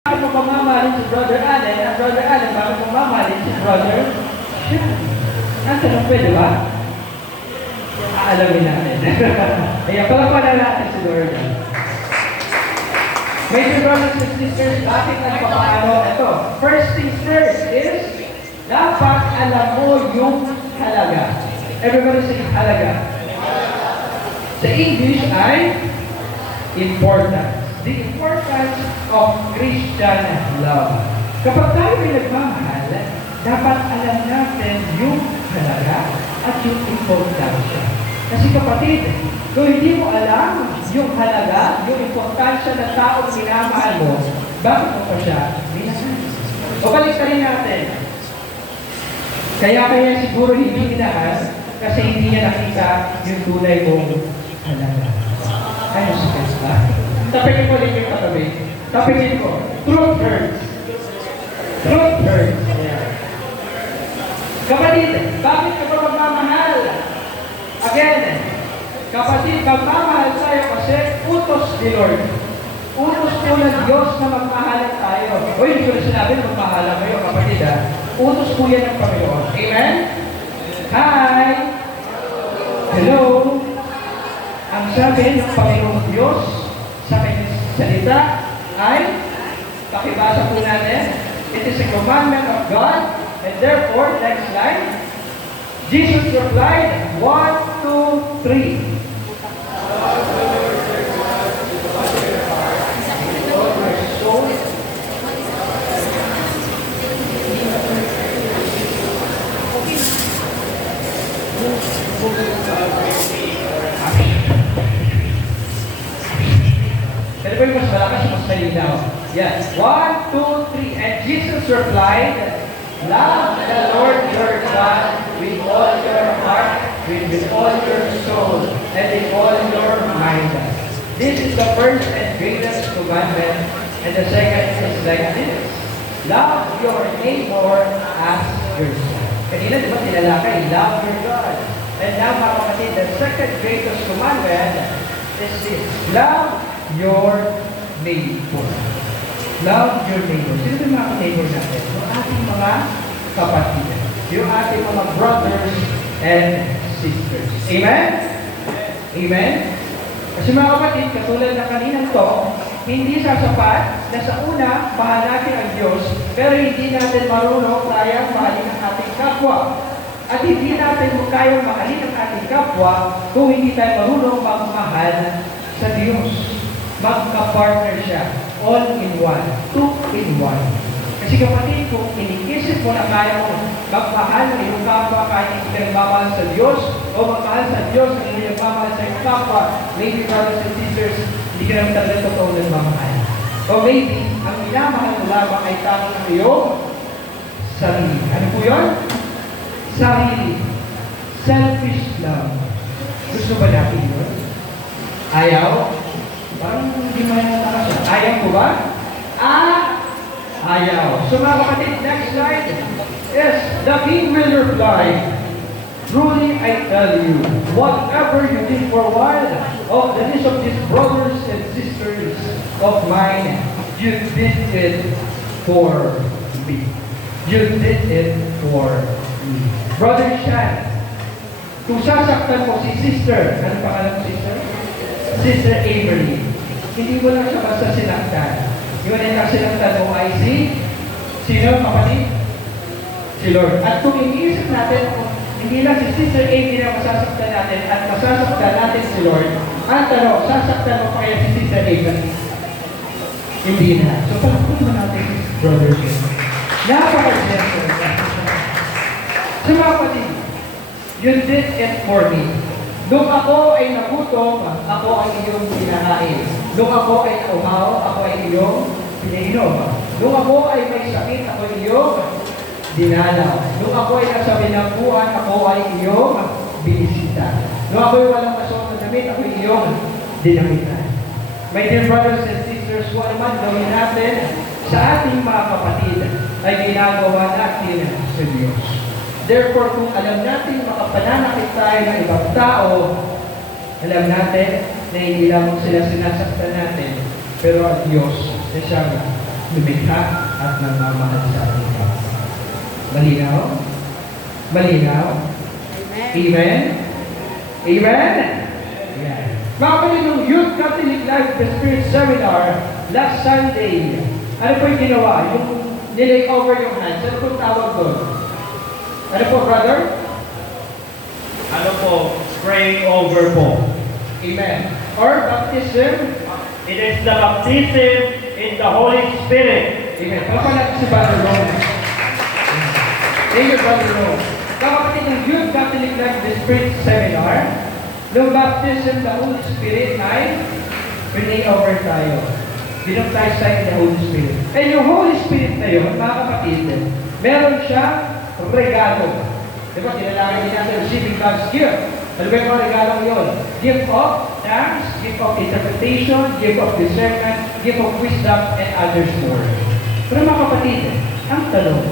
Bakit mo pamamahalin si Brother Allen at Brother Allen, bakit mo mamahalin si Brother Sean? Ang tanong pwede ba? Aalamin natin. Ayan, pala natin si Lord. Major brothers and sisters, bakit at paano? Ito, first things first is, dapat alam mo yung halaga. Everybody say halaga. Sa English ay importance. The importance of Christian love. Kapag tayo ay nagmamahal, dapat alam natin yung halaga at yung importansya. Kasi kapatid, kung hindi mo alam yung halaga, yung importansya ng taong minamahal mo, bakit mo pa siya minamahal? O balik rin natin. Kaya siguro hindi minahal kasi hindi niya nakita yung tunay mong halaga. Ano siya ba? Tapigin ko din yung katabi. Tapigin ko. Truth hurts. Truth hurts. Yeah. Kapatid, bakit ka ba magmamahal? Again, kapatid, magmamahal tayo kasi utos ni Lord. Utos po ng Diyos na magmahalan tayo. O hindi ko na sinabi na magmahalan kayo, kapatid ha. Utos po yan ng Panginoon. Amen? Hi! Hello! Ang sabi ng Panginoon Diyos sa kanyang salita ay, pakibasa po natin, it is a commandment of God, and therefore, next slide, Jesus replied, 1, 2, 3. Pero ba yung mas malakas, mas malinaw? Yes. 1, 2, 3. And Jesus replied, love the Lord your God with all your heart, with all your soul, and with all your mind. This is the first and greatest commandment, and the second is like this. Love your neighbor as yourself. Kanina, di ba tinalakay? Love your God. And now, mga kapatid, the second greatest commandment is this. Love your neighbor. Love your neighbor. Sino ba yung mga neighbor natin? Yung ating mga kapatid. Yung ating mga brothers and sisters. Amen? Amen? Kasi mga kapatid, katulad na kaninang to, hindi sasapat na sa una, mahal natin ang Diyos, pero hindi natin marunong kayang mahalin ang ating kapwa. At hindi natin kayang mahalin ang ating kapwa kung hindi tayo marunong magmahal sa Diyos. Magka-partner siya. All in one. Two in one. Kasi kapatid, kung inikisip mo na kaya mo magmahal ng iyong kapwa kahit hindi ka nagmamahal sa Diyos, o magmahal sa Diyos at hindi nagmamahal sa iyong kapwa, maybe brothers and sisters, hindi ka naman talaga totoo nagmamahal. O maybe, ang minamahal mo lamang ay tanging ang iyong sarili. Ano po yun? Sarili. Selfish love. Gusto ba natin yun? Ayaw? Parang hindi mo yan nakasya. Ayaw ko ba? Ayaw. So mga kapatid, next slide. Yes, the king will reply, truly I tell you, whatever you did for one of the least of these brothers and sisters of mine, you did it for me. You did it for me. Brother Sean, kung sasaktan mo si sister, ano pangalan mo sister? Sister Avery, hindi mo lang siya basta sinaktan. Yun ang sinaktan mo ay sino kapatid? Si Lord. At kung iniisip natin, hindi lang si Sister Avery na masasaktan natin at masasaktan natin si Lord, ang tanong, sasaktan mo pa kaya si Sister Avery? Hindi na. So, palakot mo natin, brothers. Napaka-gentle. So, mga kapatid, you did it for me. Nung ako ay nagutom, ako ay iyong pinakain. Nung ako ay nauhaw, ako ay iyong pinainom. Nung ako ay may sakit, ako ay iyong dinalaw. Nung ako ay nasa binangkuhan, ako ay iyong binisita. Nung ako ay walang kasuot na damit, ako ay iyong dinamitan. My dear brothers and sisters, kung naman gawin natin sa ating mga kapatid ay ginagawa natin sa Diyos. Therefore, kung alam natin makapananakit tayo ng ibang tao, alam natin na hindi lamang sila sinasaktan natin, pero ang Diyos na siyang lumikha at nagmamahal sa ating kapwa. Malinaw? Malinaw? Amen? Amen? Yan. Mga kapatid, nung Youth Catholic Life the Spirit Seminar last Sunday, ano po yung ginawa? Yung nilay over yung hands. Ano po tawag doon? Ano po, brother? Ano po? Praying over po. Amen. Or baptism. It is the baptism in the Holy Spirit. Amen. Palapan natin si Brother Rome. Thank you, Brother Rome. Kapatid ng Youth Catholic Life the Spirit Seminar, nung baptism the Holy Spirit ay pray over tayo. Binaptize the Holy Spirit. And yung Holy Spirit na yun, mga kapatid, meron siyang regalo. Diba, kinalangin din natin receiving God's gift. Ano ba yung mga regalo yun? Gift of thanks, gift of interpretation, gift of discernment, gift of wisdom, and others more. Pero mga kapatid, ang tanong,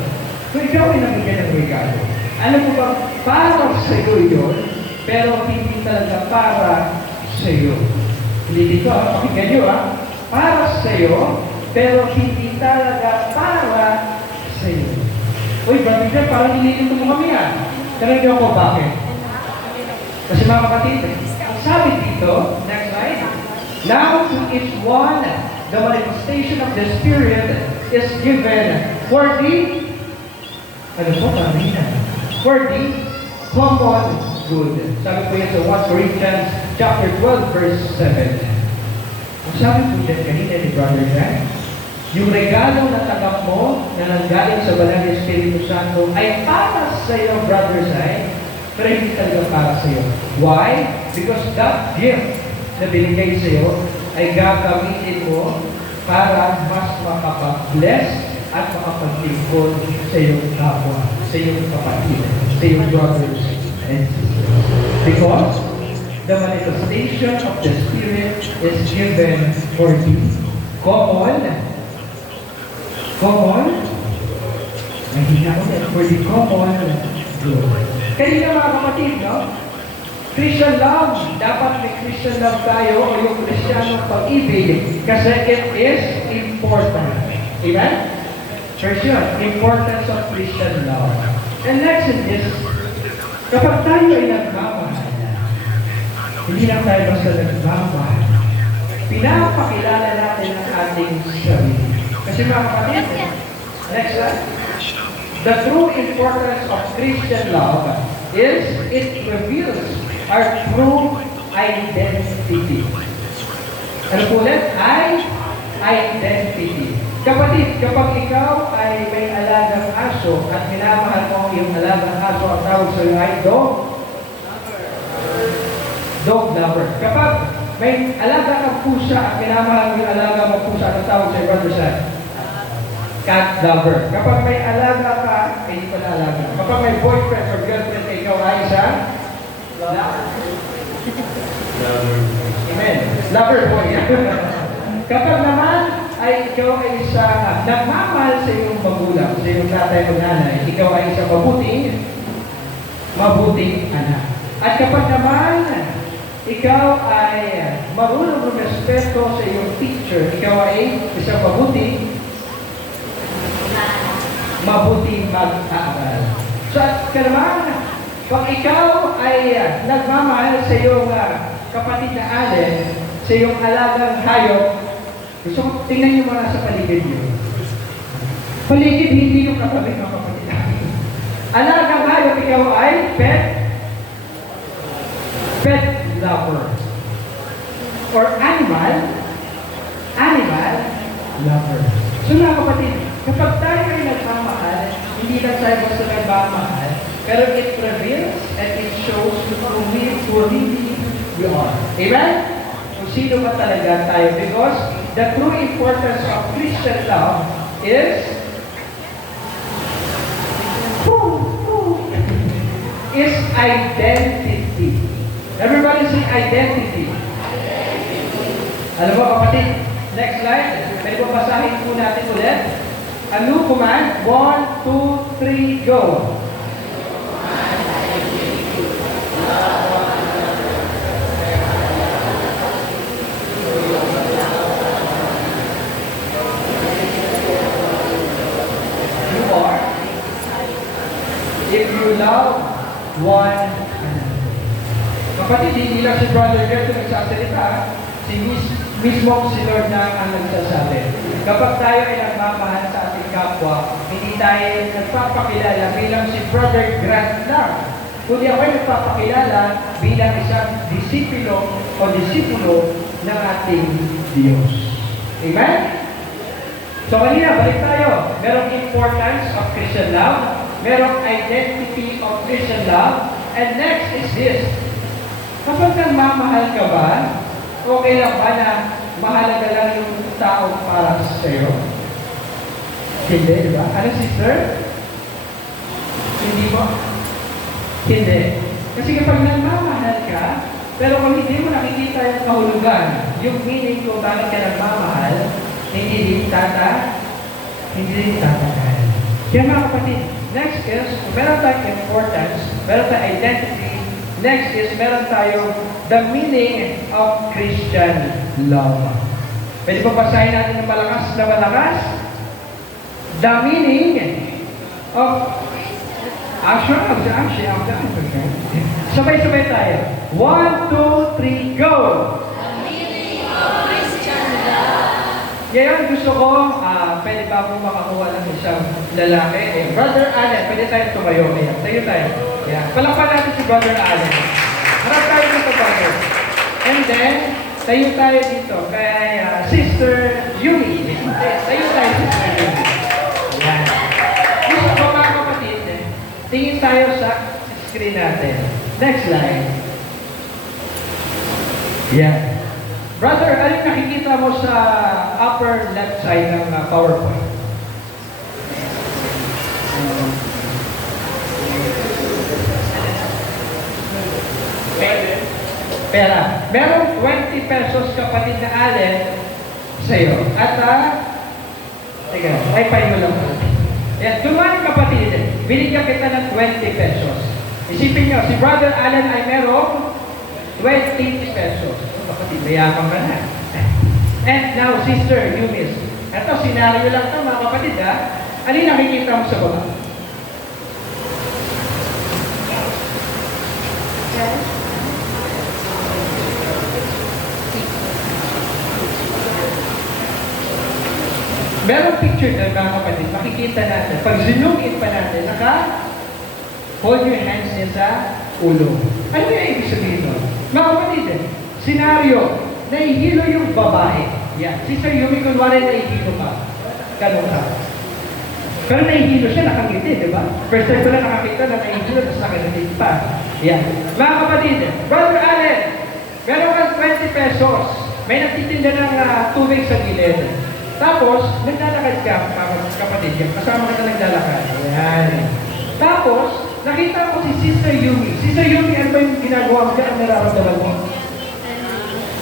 kung ikaw ay nabigyan ng regalo, alam mo ba, para sa iyo yun, pero hindi talaga para sa iyo. Hindi dito, pakinggan nyo para sa iyo, pero hindi talaga para sa iyo. Uy, brother, parang nililito mo kami Tanong niyo ako bakit? Kasi mga kapatid, ang sabi dito, next slide, now to each one, the manifestation of the Spirit is given for the, ano po, for the common good. Sabi po yan sa 1 Corinthians chapter 12, verse 7. Ang sabi po dyan kanina ni Brother Jack, yung regalo na tagap mo na nanggaling sa Banal na Espiritu Santo ay para sa iyo, Brother Zay, pero hindi talaga para sa iyo. Why? Because that gift na binigay sa iyo ay gagamitin mo para mas makapag-bless at makapag-lingkod sa iyong kapwa, sa iyong kapatid, sa iyong brothers and sisters. Because the manifestation of the Spirit is given for the common, mahina ko yan, for the common good. Kanina mga kapatid, no? Christian love, dapat may Christian love tayo o yung Kristiyanong pag-ibig kasi it is important. Amen? First yun, importance of Christian love. And next is, kapag tayo ay nagmamahal, hindi lang tayo basta nagmamahal, pinapakilala natin ang ating sarili. Kasi mga kapatid, next slide, the true importance of Christian love is it reveals our true identity. Ano po ulit? Identity. Kapatid, kapag ikaw ay may alagang aso at minamahal mo yung alagang aso, ang tawag sa iyo ay dog lover. Kapag may alaga kang pusa at minamahal mo yung alaga mong pusa, ang tawag sa iyo, brother Sam? Cat lover. Kapag may alaga ka, hindi pa na alaga. Kapag may boyfriend or girlfriend, ikaw ay isang lover. Amen. Lover boy. Kapag naman ay ikaw ay isang nagmamahal sa iyong magulang, sa iyong tatay o nanay, ikaw ay isang mabuting anak. At kapag naman ikaw ay marunong rumespeto sa iyong teacher, ikaw ay isang mabuting mag-aaral. So, kanaman, pag ikaw ay nagmamahal sa iyong kapatid na alin, sa iyong alagang hayop, gusto ko, tingnan niyo muna sa paligid niyo. Paligid, hindi yung katabi ng kapatid natin. Alagang hayop, ikaw ay pet lover. Or animal lover. So mga kapatid, kapag tayo ay nagmamahal, hindi lang tayo basta nagmamahal, pero it reveals and it shows who really we are. Amen? Kung sino ba talaga tayo. Because the true importance of Christian love is identity. Everybody say identity. Alam mo kapatid, next slide. Pwede po basahin po natin ulit. A new command. 1, 2, 3, go. if you love one another. Kapatid, hindi lang si Brother Gerto nagsasalita, mismo si Lord na ang nagsasabi. Kapag tayo ay nagmamahal sa ating kapwa, hindi tayo nagpapakilala bilang si Brother Grant lang. Kundi ako ay nagpapakilala bilang isang disipulo ng ating Diyos. Amen? So kanina, balik tayo. Merong importance of Christian love, merong identity of Christian love, and next is this. Kapag nagmamahal ka ba, okay lang ba na mahalaga lang yung tao para sa iyo? Hindi, di ba? Ano, sister? Hindi mo? Hindi. Kasi kapag nagmamahal ka, pero kung hindi mo nakikita yung kahulugan, yung meaning kung bakit ka nagmamahal, hindi din tatagal. Kaya mga kapatid, next is, meron tayong importance, meron tayong identity, next is, meron tayong the meaning of Christian love. Pwede pa basahin natin ng malakas na malakas? The meaning of actually, sabay-sabay tayo. 1, 2, 3, go! The meaning of Christian love. Ngayon, gusto ko, pwede ba akong makakuha ng isang lalaki? Brother Allen, pwede tayo tumayo. Ayan, tayo tayo. Ayan. Palakpan natin si Brother Allen. Harap tayo dito, brother. And then, tayo tayo dito kay Sister Yumi. Tayo tayo, Sister Yumi. Ayan. Gusto ko mga kapatid, tingin tayo sa screen natin. Next slide. Ayan. Brother, ano yung nakikita mo sa upper left side ng PowerPoint? Pera. Merong 20 pesos kapatid na Allen sa'yo. At, teka, wifi mo lang. Yan, dumani kapatid, binigyan kita ng 20 pesos. Isipin nyo, si Brother Allen ay merong 20 pesos. Kapatid, mayakang ka na. And now, Sister Eunice. Ito, senaryo lang ito, mga kapatid, ha? Ano yung nakikita mo sa baba? Merong picture na mga kapatid, makikita natin. Pag zoom in pa natin, hold your hands niya sa ulo. Ano yung ibig sabihin nun? Mga kapatid, senaryo, nahihilo yung babae. Yan. Sister Yumi, kunwari nahihilo ka. Ganun ka. Pero nahihilo siya, nakangiti, di ba? First time ko lang nakakita na nahihilo, tapos nakangiti pa. Yan. Mga kapatid, Brother Allen, meron kang 20 pesos. May nagtitinda ng tubig sa gilid. Tapos, naglalakad ka, kapatid, yung kasama ka na naglalakad. Ayan. Tapos, nakita ko si Sister Yumi. Sister Yumi, ano ba yung ginagawa mo dyan? Ang nararamdaman mo?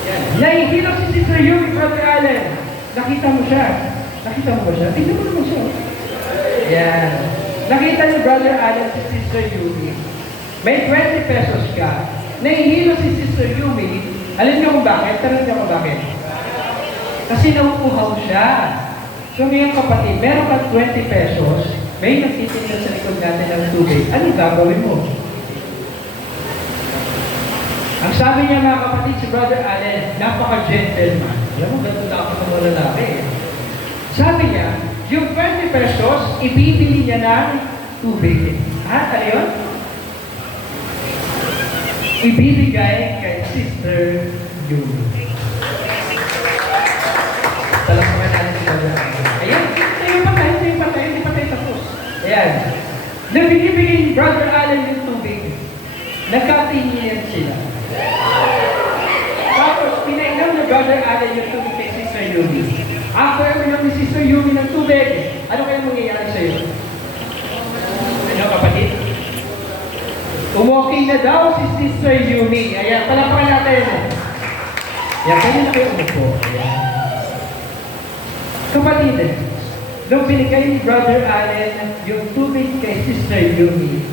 Ayan. Nahihilo si Sister Yumi, Brother Allen. Nakita mo siya. Nakita mo ba siya? Tingnan mo naman siya. Ayan. Nakita niyo, Brother Allen, si Sister Yumi. May 20 pesos ka. Nahihilo si Sister Yumi. Alam niyo kung bakit? Tanong niyo kung bakit? Kasi nauuhaw siya. So ngayon kapatid, meron kang 20 pesos, may nagtitinda sa likod natin ng tubig. Ano gagawin mo? Ang sabi niya mga kapatid, si Brother Allen, napaka-gentleman. Alam mo, ganito na ako ng mga lalaki. Sabi niya, yung 20 pesos, ibibili niya ng tubig. Ano yun? Ibibigay kay Sister Yumi. Talagang natin si Brother Allen. Ayan, tayo pa tayo, hindi pa tayo tapos. Ayan. Nang binibigay ni Brother Allen yung tubig, nagkatingin sila. Tapos, pinainom ni Brother Allen yung tubig kay Sister Yumi. After uminom ni Sister Yumi ng tubig, ano kaya mangyayari sa'yo? Ano kapatid? Umuking na daw si Sister Yumi. Ayan, palapakan natin. Ayan, kaya na kayo umupo. Ayan. Kapatid, nung binigay ni Brother Allen yung tubig kay Sister Yumi,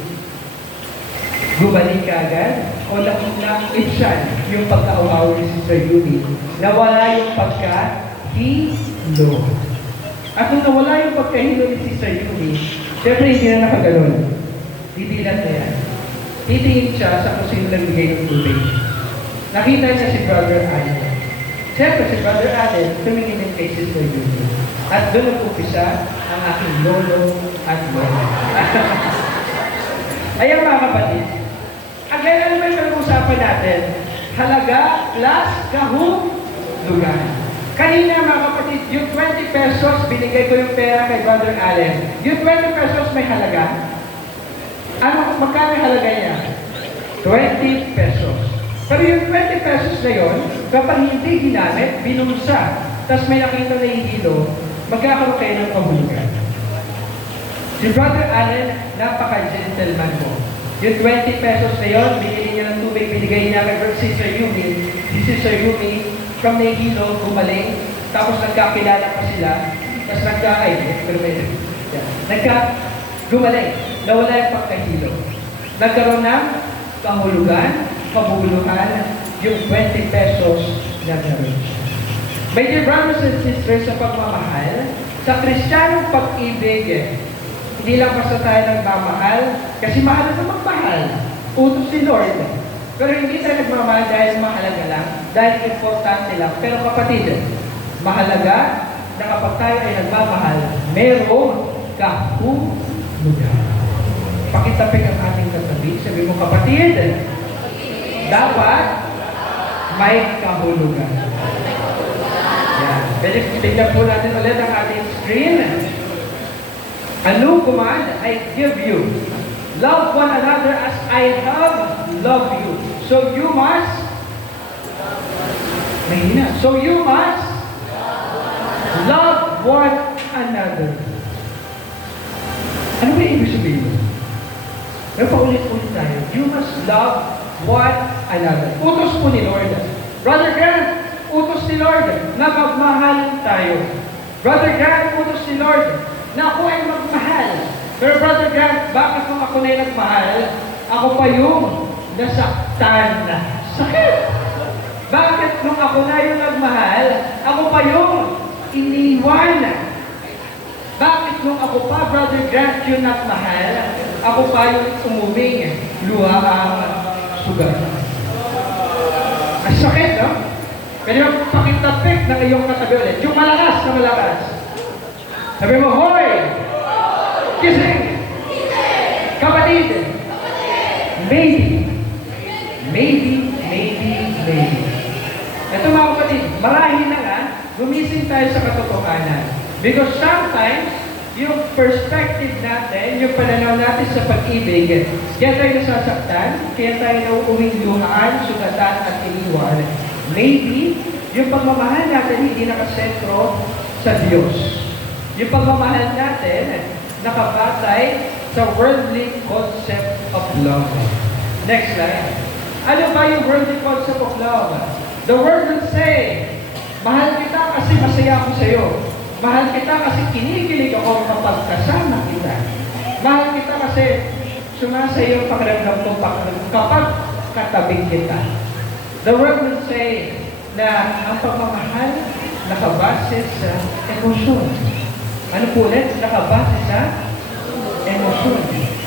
bumalik ka agad o na-itchan yung pagkauhaw ni Sister Yumi, nawala yung pagkahilo. At nung nawala yung pagkahilo ni Sister Yumi, syempre hindi na nakaganon. didilat na yan. Titingin siya sa kung sino nagbigay ng tubig. Nakita niya si Brother Allen. Siyempre, si Brother Allen, tumingin din kay Sister Judy. At doon nag-upisa ang aking lolo at lola. Ayan mga kapatid. Again, ano ba yung pag-uusapan natin? Halaga plus kahulugan. Kanina mga kapatid, yung 20 pesos, binigay ko yung pera kay Brother Allen. Yung 20 pesos may halaga. Ano, magkano yung halaga niya? 20 pesos. Pero yung 20 pesos na yun, kapag hindi ginamit, binunsa, tapos may nakita na hihilo, magkakaroon kayo ng kahulugan. Si Brother Allen, napaka-gentleman mo. Yung 20 pesos na yun, binili niya ng tubig, binigay niya kay Sister Yumi. Si Sister Yumi, from Nahihilo, gumaling, tapos nagkakilala pa sila, tapos gumaling, nawala yung pagkahilo. Nagkaroon ng kahulugan, kabuluhan, yung 20 pesos na meron. My dear brothers and sisters, sa pagmamahal, sa Kristiyanong pag-ibig, hindi lang basta tayo nagmamahal, kasi mahal na magmahal. Utos ni Lord. Pero hindi tayo nagmamahal dahil mahalaga lang, dahil importante lang. Pero kapatid, mahalaga na kapag tayo ay nagmamahal, merong kahulugan. Pakitapik ang ating katabi. Sabi mo, kapatid, dapat may kahulugan. Yan. Pwede tignan po natin ulit ang ating screen. A new command I give you. Love one another as I have loved you. So you must love one another. Ano ba yung ibig sabihin? Pero paulit-ulit tayo. You must love one another. Utos po ni Lord. Brother Grant, utos ni Lord na magmahal tayo. Brother Grant, utos ni Lord na ako ay magmahal. Pero Brother Grant, bakit kung ako na yung nagmahal, ako pa yung nasaktan na sakit? Bakit nung ako na yung nagmahal, ako pa yung iniwan? Bakit nung ako pa, Brother Grant, yung nagmahal, ako pa yung umuming luha ang sugat? Ang sakit, no? Kaya yung pakitapik ng iyong katabi ulit. Yung malakas na malakas. Sabi mo, hoy! Kising! Kapatid! Maybe. Ito mga kapatid, marahil na nga, gumising tayo sa katotohanan. Because sometimes, yung perspective natin, yung pananaw natin sa pag-ibig, kaya tayo nasasaktan, kaya tayo nauuwing luhaan, sugatan at iniwan. Maybe, yung pagmamahal natin hindi nakasentro sa Diyos. Yung pagmamahal natin, nakabatay sa worldly concept of love. Next slide. Ano ba yung worldly concept of love? The world will say, mahal kita kasi masaya ako sa iyo. Mahal kita kasi kinikilig ako kapag kasama kita. Mahal kita kasi sumasayo ang pakiramdam ko kapag katabing kita. The world will say na ang pagmamahal nakabase sa emosyon. Ano po ulit? Nakabase sa emosyon.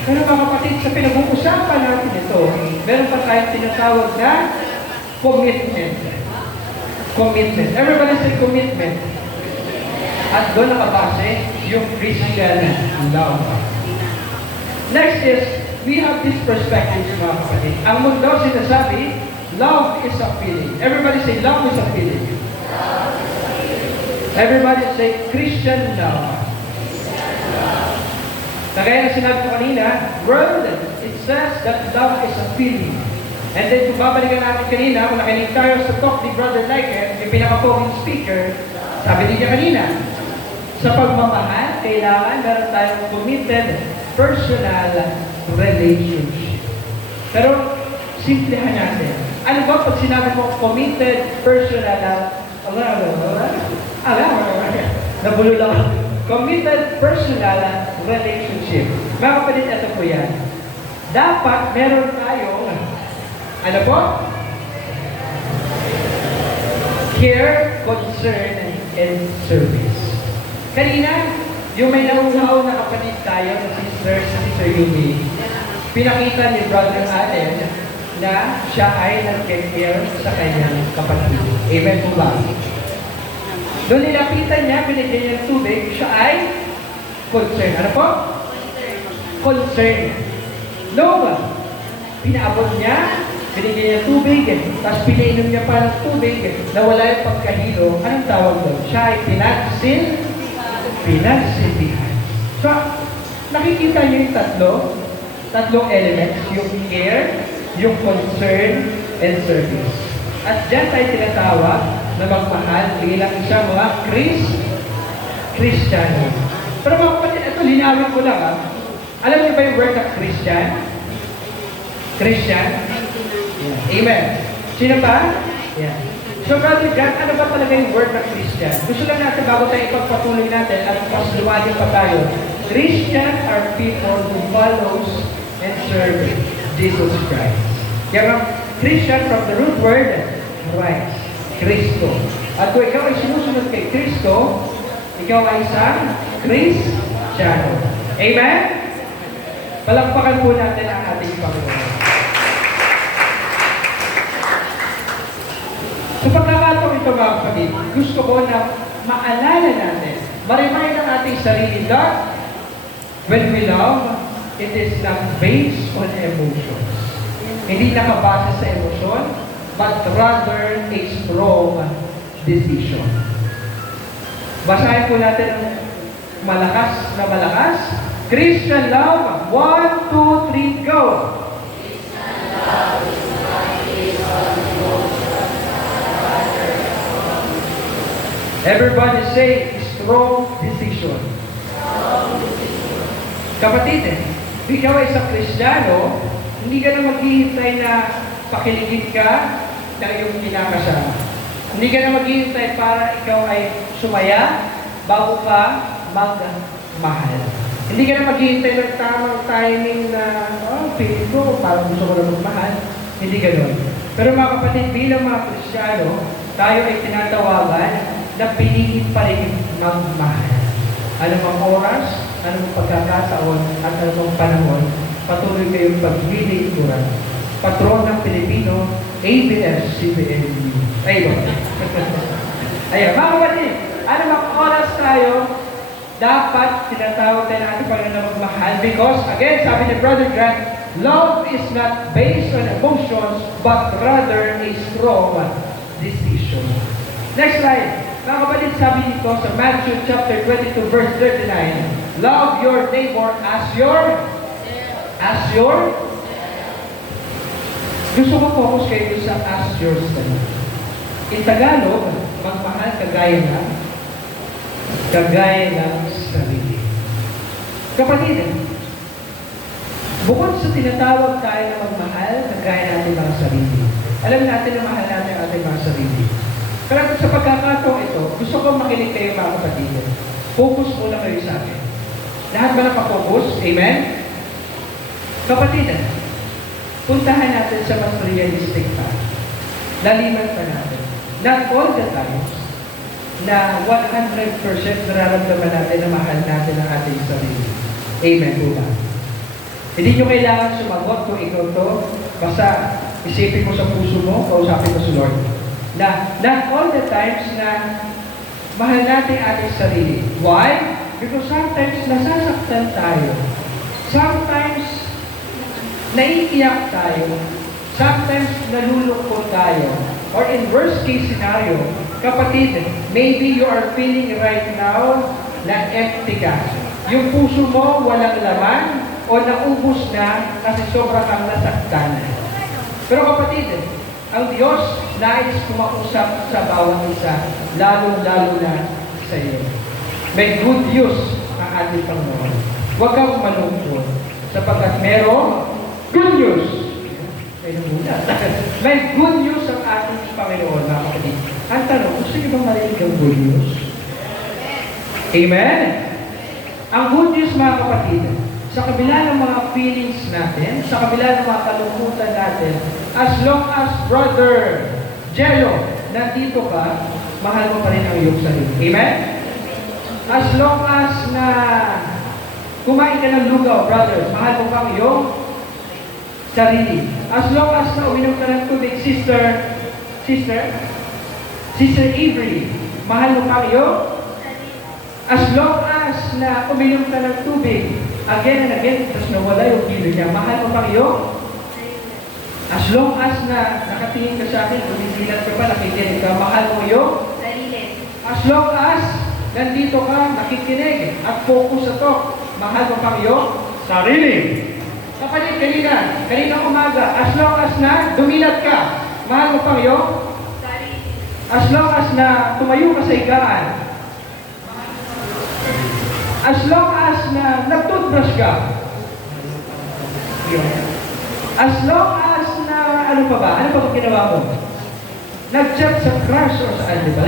Pero mga kapatid, sa pinag-uusapan natin ito, meron pa tayong tinatawag na commitment. Commitment. Everybody say commitment. At doon nakabase yung Christian love. Next is, we have this perspective, mga kapatid. Ang mundo sinasabi, love is a feeling. Everybody say, love is a feeling. Everybody say, Christian love. Kagaya na sinabi ko kanina, world, it says that love is a feeling. And then, kung babalikan natin kanina, kung nakinig tayo sa talk ni Brother Lycan, yung pinaka-poging speaker, sabi din niya kanina, sa pagmamahal, kailangan meron tayong committed personal relationship. Pero, simplihan natin. Ano ba pag sinabi mo committed personal nabulol ako. Committed personal relationship. Mga kapatid, ito po yan. Dapat meron tayo, ano po? Care, concern, and service. Kanina, yung may nauuhaw na kapatid tayo, si Sister Yumi, pinakita ni Brother Allen na siya ay nag-care sa kanyang kapatid. Amen po ba? Doon nilapitan niya, binigyan niya ng tubig, siya ay concern. Ano po? Concern. No, pinaabot niya, binigyan niya tubig, tapos pinainom niya pa ng tubig, nawala yung pagkahilo. Anong tawag doon? Siya ay pinagsilbihan. So, nakikita niyo yung tatlong elements, yung care, yung concern, and service. At dyan tayo tinatawag na magmahal bilang isang mga Kristiyano. Pero mga kapatid, ito linawin ko lang Alam niyo ba yung word na Christian? Christian? Yeah. Amen. Sino ba? Yeah. So, Brother John, ano ba talaga yung word na Christian? Gusto lang natin bago tayo ipagpatuloy natin at mas luwagin pa tayo. Christian are people who follows and serve Jesus Christ. Kaya Christian from the root word, Christ. Kristo. At kung ikaw ay sinusunod kay Kristo, ikaw ay isang Kristiyano. Amen? Palakpakan po natin ang ating Panginoon. Sa pagkakataon ito mga kapatid, gusto ko na maalala natin, ma-remind ang ating sarili that when we love, it is not based on emotions. Hindi nakabase sa emosyon, but rather a strong decision. Basahin po natin ang malakas na malakas. Christian love, 1, 2, 3, go! Christian love is not based on emotion, rather strong decision. Everybody say, strong decision. Strong decision. Kapatid, ikaw ay isang Kristiyano, hindi ka na maghihintay na pakiligin ka ng iyong kinakasama. Hindi ka na maghihintay para ikaw ay sumaya bago ka magmahal. Hindi ka na maghihintay ng tamang timing na, feeling ko, parang gusto ko na magmahal. Hindi ganoon. Pero mga kapatid, bilang mga Kristiyano, tayo ay tinatawagan na piliin pa rin magmahal. Ano mang oras, ano mang pagkakataon, at ano mang panahon, patuloy kayong paglilingkuran. Patron ng Pilipino, ABS-CBN. Ayun. Ayun, mga kapatid, ano mang oras tayo, dapat tinatawag tayo ng ating Panginoon na magmahal because, again, sabi ni Brother Grant, love is not based on emotions, but rather a strong decision. Next slide. Mga kapatid, sabi dito sa Matthew chapter 22, verse 39, love your neighbor as your gusto ko focus kayo sa as yourself. In Tagalog, magmahal kagaya ng sarili. Kapatid, bukod sa tinatawag tayo na magmahal, kagaya natin mga sarili. Alam natin na mahal natin ang ating mga sarili. Pero sa pagkakataon ito, gusto ko makinig kayo mga kapatid. Focus muna kayo sa akin. Lahat ba nakapokus? Amen? Kapatid, puntahan natin sa mas realistic pa. Laliman pa natin. Not all the times na 100% nararamdaman natin na mahal natin ang ating sarili. Amen po ba? Hindi nyo kailangan sumagot kung ikaw to. Basta isipin mo sa puso mo, kausapin mo sa Lord. Na not all the times na mahal natin ang ating sarili. Why? Because sometimes nasasaktan tayo. Sometimes naiiyak tayo. Sometimes nalulungkot tayo. Or in worst case scenario, kapatid, maybe you are feeling right now na empty ka. Yung puso mo walang laman o naubos na kasi sobra kang nasaktan. Pero kapatid, ang Diyos nais kumausap sa bawat isa, lalo-lalo na sa iyo. May good news ang ating Panginoon. Huwag kang malungkot sapagkat merong good news. May good news ang ating Panginoon, mga kapatid. Ang tanong, gusto niyo bang marinig ang good news? Amen? Ang good news, mga kapatid, sa kabila ng mga feelings natin, sa kabila ng mga kalungkutan natin, as long as Brother Jello, nandito ka, mahal mo pa rin ang iyong sarili. Amen? As long as na kumain ka ng lugaw, brother, mahal mo pa ang iyong Sarili. As long as na uminom ka ng tubig, Sister Avery, mahal mo pa iyo? As long as na uminom ka ng tubig, again and again, tapos nawala yung kilo niya, mahal mo pa iyo? As long as na nakatingin ka sa akin, umisilat ka pa, nakikinig ka, mahal mo iyo? As long as nandito ka, nakikinig at focus sa to, mahal mo pa iyo? Sarili. Kapatid, kanina umaga, as long as na dumilat ka, mahal mo pa iyo? As long as na tumayo ka sa higaan, as long as na nag-toothbrush ka, as long as na, ano pa ba ginawa mo? Nag-chat sa crush or saan, di ba?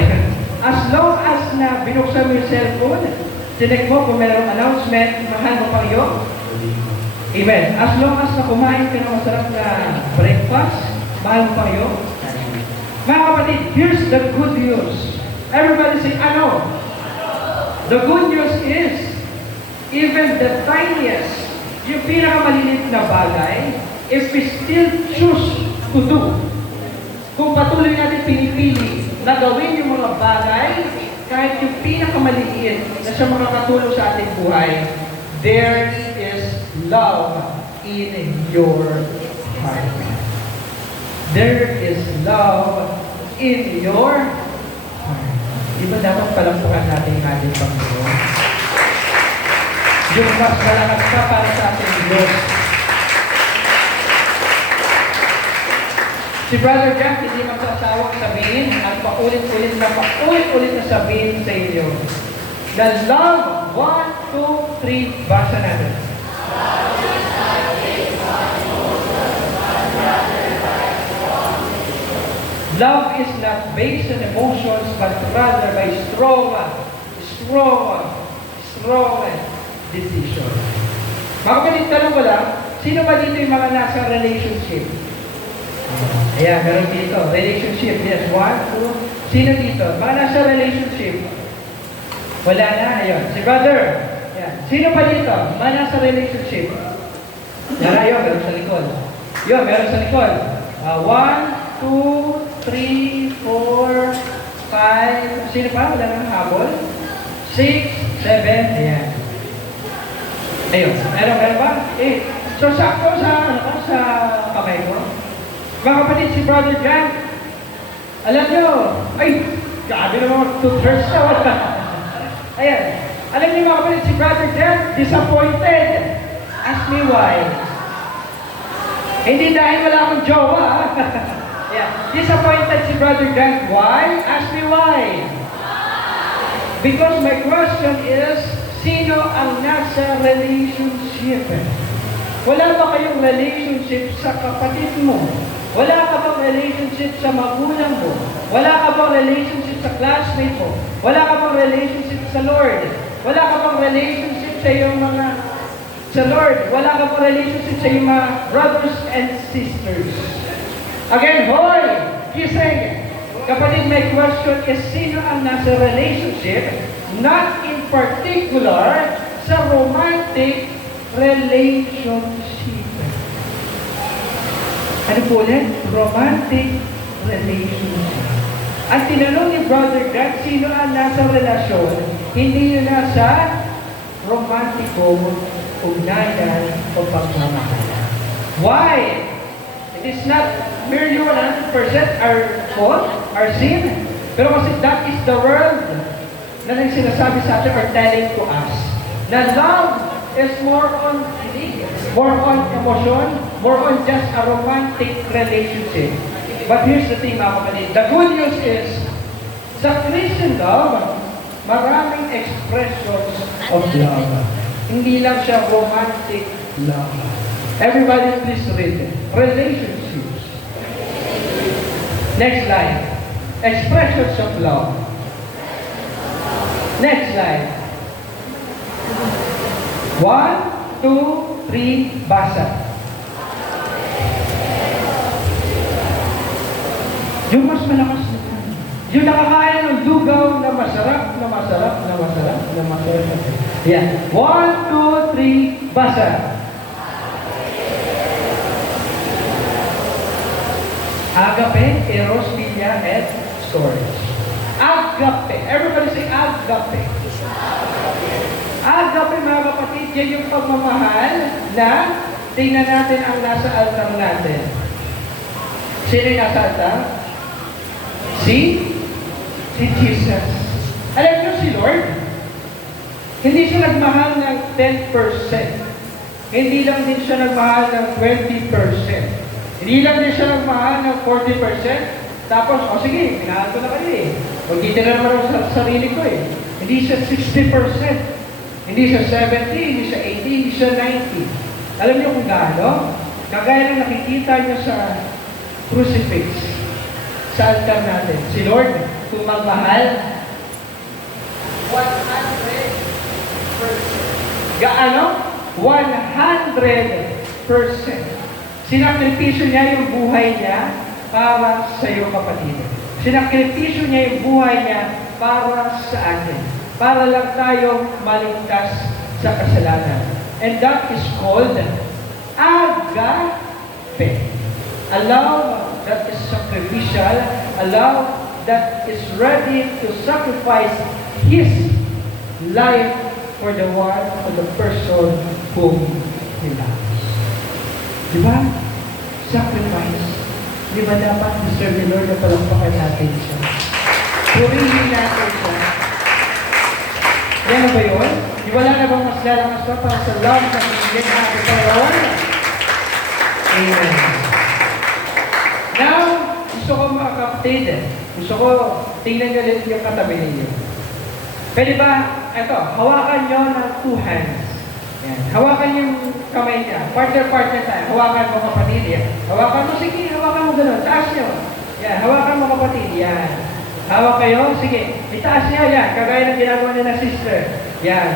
As long as na binuksan mo yung cellphone, sinek mo kung mayroong announcement, mahal mo pa iyo? Amen. As long as na kumain ka ng masarap na breakfast, mahal mo pa iyo? Mga kapatid, here's the good news. Everybody say, ano? The good news is, even the tiniest, yung pinakamaliliit na bagay, if we still choose to do, kung patuloy natin pinipili na gawin yung mga bagay, kahit yung pinakamaliit na siya makakatulong sa ating buhay, there is love in your heart. There is love in your heart. Di ba dapat palampukan natin yung ating Panginoon? Yung mas malakas pa para sa ating Diyos. Si Brother Jack hindi magsasawang sabihin at paulit-ulit na sabihin sa inyo. The love, 1, 2, 3, basa natin. Love is not based on emotions, but rather by strong decision. Mga kapatid, tanong ko lang, sino ba dito yung mga nasa relationship? Ayan, meron dito. Relationship, yes. 1, 2. Sino dito? Mga nasa relationship. Wala na, ayun. Si brother. Ayan. Sino pa dito? Mga nasa relationship. Yan, ayun, meron sa likod. Yun, meron sa likod. 1, 2, 3, 4, 5. Sino pa? Wala nang habol. 6, 7. Ayan. Ayun. Meron ba? 8. So, sakto sa kamay ko. Mga kapatid, si Brother John, alam nyo, ay, grabe naman, 2/3 na wala. Ayan. Alam niyo mga kapatid, si Brother John, disappointed. Ask me why. Hindi dahil wala akong jowa. Yeah. Disappointed si Brother John. Why? Ask me why. Because my question is, sino ang nasa relationship? Wala ba kayong relationship sa kapatid mo? Wala ka bang relationship sa magulang mo? Wala ka bang relationship sa classmate mo? Wala ka bang relationship sa Lord? Wala ka bang relationship sa iyong sa Lord? Wala ka bang relationship sa iyong mga brothers and sisters? Again, hoy! Kising! Kapatid, my question is, sino ang nasa relationship? Not in particular sa romantic relationship. Ano po ulit? Romantic relationship. Ang tinanong ni Brother God, sino ang nasa relasyon? Hindi yun nasa romantikong ugnayan o pagmamahala. Why? It is not merely 100% our fault, our sin. Pero kasi that is the world na sinasabi sa atin or telling to us. Na love is more on emotion, more on just a romantic relationship. But here's the thing, mga kapatid. The good news is, sa Christian love, maraming expressions of love. Hindi lang siya romantic love. Everybody please read it. Relationships. Next line. Expressions of love. Next line. 1, 2, 3, basa. Yung mas malakas na yan. Yung nakakain ng lugaw na masarap, na masarap, na masarap, na masarap. Yan. 1, 2, 3, basa. Agape, eros, philia, and storge. Agape. Everybody say agape. Agape, mga kapatid, yan yung pagmamahal na tingnan natin ang nasa altar natin. Sino yung nasa altar? Si Jesus. Alam niyo si Lord, hindi siya nagmahal ng 10%. Hindi lang din siya nagmahal ng 20%. Hindi lang din siya nagmahal ng 40%. Tapos, sige, pinahal ko na kayo eh. Magtitira naman ako sa sarili ko eh. Hindi siya 60%. Hindi siya 70, hindi siya 80, hindi siya 90. Alam niyo kung gaano? Kagaya ng nakikita niyo sa crucifix, sa altar natin. Si Lord, kung magmahal, 100%. Gaano? 100%. Sinakripisyo niya yung buhay niya para sa iyo, kapatid. Sinakripisyo niya yung buhay niya para sa atin. Para lang tayo maligtas sa kasalanan. And that is called agape. A love that is sacrificial, a love that is ready to sacrifice His life for the one, for the person whom He loves. Diba? Sacrifice. Diba dapat deserve ni Lord na palampakan natin siya? Purihin natin siya. Yan na ba yun? Di wala na bang mas lalakas pa para sa love na pinigyan natin sa Lord? Amen. Now, gusto ko mga kapatid, gusto ko tingnan nyo ulit yung katabi ninyo. Pwede ba, ito, hawakan nyo ng 2 hands. Yan. Hawakan yung kamay niya. Partner tayo. Hawakan mo kapatid. Yan. Hawakan mo, sige, hawakan mo gano'n. Taas nyo. Yan. Hawakan mo kapatid. Yan. Hawak kayo. Sige. Itaas niya. Yan. Kagaya ng ginagawa niya ng sister. Yan.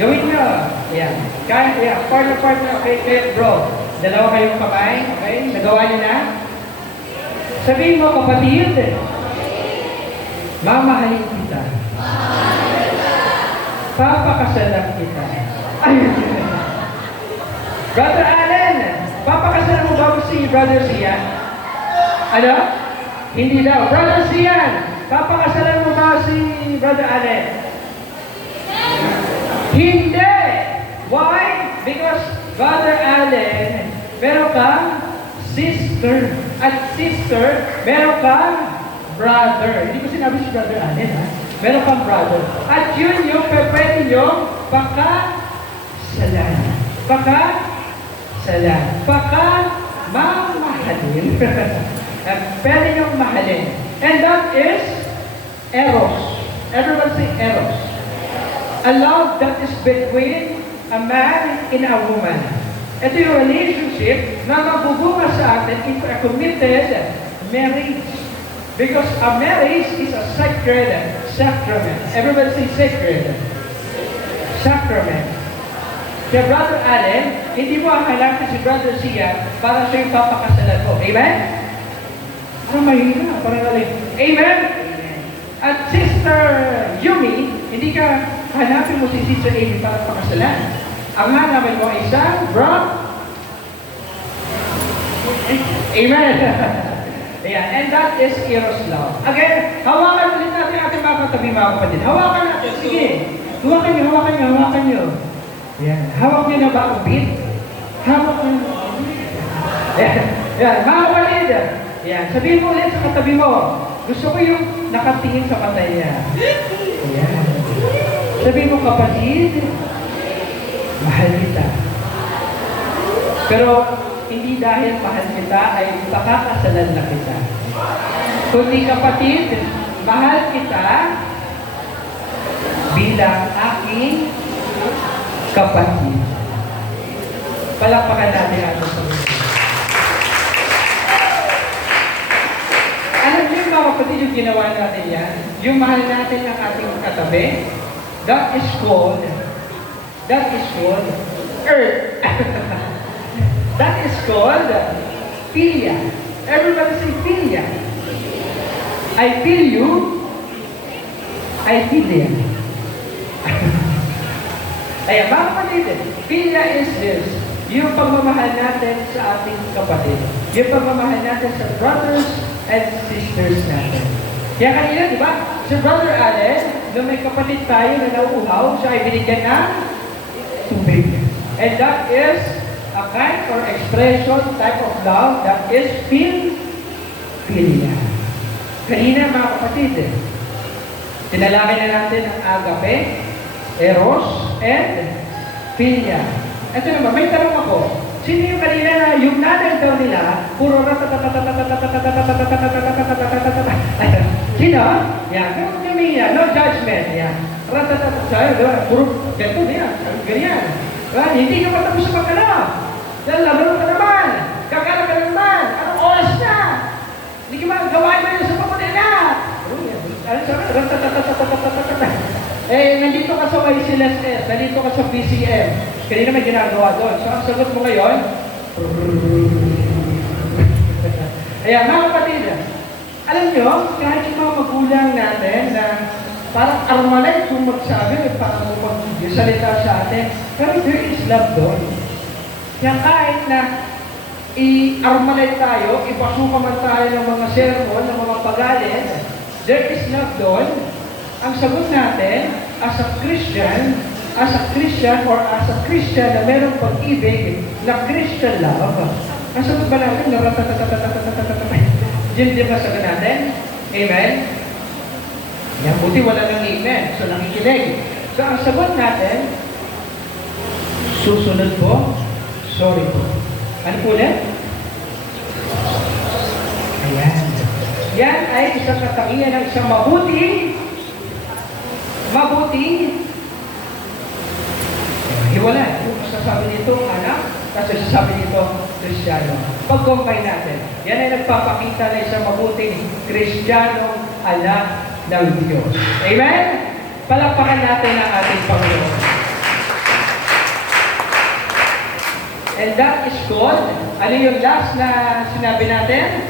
Gawin nyo. Yan. Kaya, yan. Partner. Okay, bro. Dalawa kayong kamay. Okay? Nagawa niyo na. Sabihin mo kapatid. Mamahalin kita. Papakasalan kita. Ayun. Brother Allen, papakasalan mo ba si Brother Sian? Ano? Hindi daw. Brother Sian, papakasalan mo ba si Brother Allen? Hindi! Why? Because Brother Allen, meron kang sister. At sister, meron kang brother. Hindi ko sinabi si Brother Allen, ha? Meron kang brother. At yun yung pwede nyo pakasalan. Mamahalin. At pwede nyo mahalin. And that is eros. Everyone say eros. A love that is between a man and a woman. Ito yung relationship na magbubunga sa atin into a committed marriage. Because a marriage is a sacred sacrament. Everybody say sacred. Sacrament. Kaya Brother Allen, hindi mo hanapin si Brother Sia para siya yung papakasalan ko. Amen? Parang mahina. Parang galing. Amen? At Sister Yumi, hindi ka hanapin mo si Sister Amy para pakasalan. Ang hanapin mo ay isang Amen? Ayan, and that is eros love. Again, hawakan ulit natin ating mga katabi, mga kapatid. Hawakan natin, sige. Hawakan nyo. Ayan, hawak nyo na ba ang beat? Hawak nyo. Ayan, mga kapatid. Ayan, sabihin mo ulit sa katabi mo. Gusto ko yung nakatingin sa mata niya. Ayan. Sabihin mo, kapatid, mahal kita. Pero, hindi dahil mahal kita ay pakakasalan na kita. Kundi kapatid, mahal kita bilang aking kapatid. Palakpakan natin ang sa mga. Alam niyo mga kapatid yung ginawa natin yan? Yung mahal natin ang ating katabi, that is called earth. That is called philia. Everybody say philia. I feel you. I feel you. Ayan, mga kapatid, philia is this. yung pagmamahal natin sa ating kapatid. Yung pagmamahal natin sa brothers and sisters natin. Kaya kanina, di ba? Si Brother Allen, nung may kapatid tayo na nauuhaw, siya ay binigyan ng tubig. And that is a kind or expression, type of love that is philia. Kanina, mga kapatid, tinalakay na natin ang agape, eros, and philia. Ito naman, may tanong ako. Sino yung kanina na yung natin daw nila, puro sino? Yan. Kami yan. No judgment. Yan. Puro ganito niya. Ganyan. Hindi ka matapos sa pagkala. Dahil lalo ka naman. Kakala ka naman. Anong oras na? Hindi ka magawain mo yun sa papunila. Nandito ka sa YCLSS. Nandito ka sa PCM. Kanina may ginagawa doon. So, ang sagot mo ngayon, ayan, mga kapatid, alam nyo, kahit yung mga magulang natin na parang armalay kung magsabi, parang magsalita sa atin, pero there is love doon. Kaya kahit na i-armalay tayo, ipasuka man tayo ng mga sermon, ng mga pagalit, there is love doon. Ang sagot natin, as a Christian or as a Christian na merong pag-ibig na Christian love, ang sagot ba natin, Di ba sagot natin? Amen? Yan, buti wala nang amen. So, nakikinig. So, ang sagot natin, susunod po, sorry po. Ano po ulit? Ayan. Yan ay isang katangian ng isang mabuting hiwalay. Yung sasabi nito, anak, kasi sasabi nito, Kristiyano. Pag-combine natin, yan ay nagpapakita na isang mabuting Kristiyanong anak ng Diyos. Amen? Palakpakan natin ang ating Panginoon. And that is called, ano yung last na sinabi natin?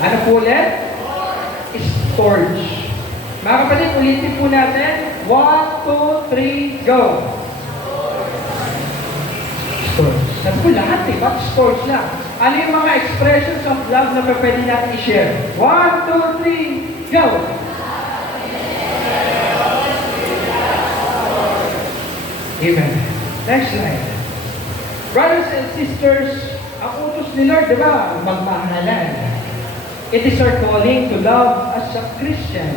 Ano po ulit? Storge. Mga kapatid, ulitin po natin. 1, 2, 3, go! Storge. Sabi ko lahat ba't storge lang? Ano yung mga expressions of love na pwede natin i-share? 1, 2, 3, go! Amen. Next slide. Brothers and sisters, ang utos ni Lord, di ba? Magmahalan. It is our calling to love as a Christian.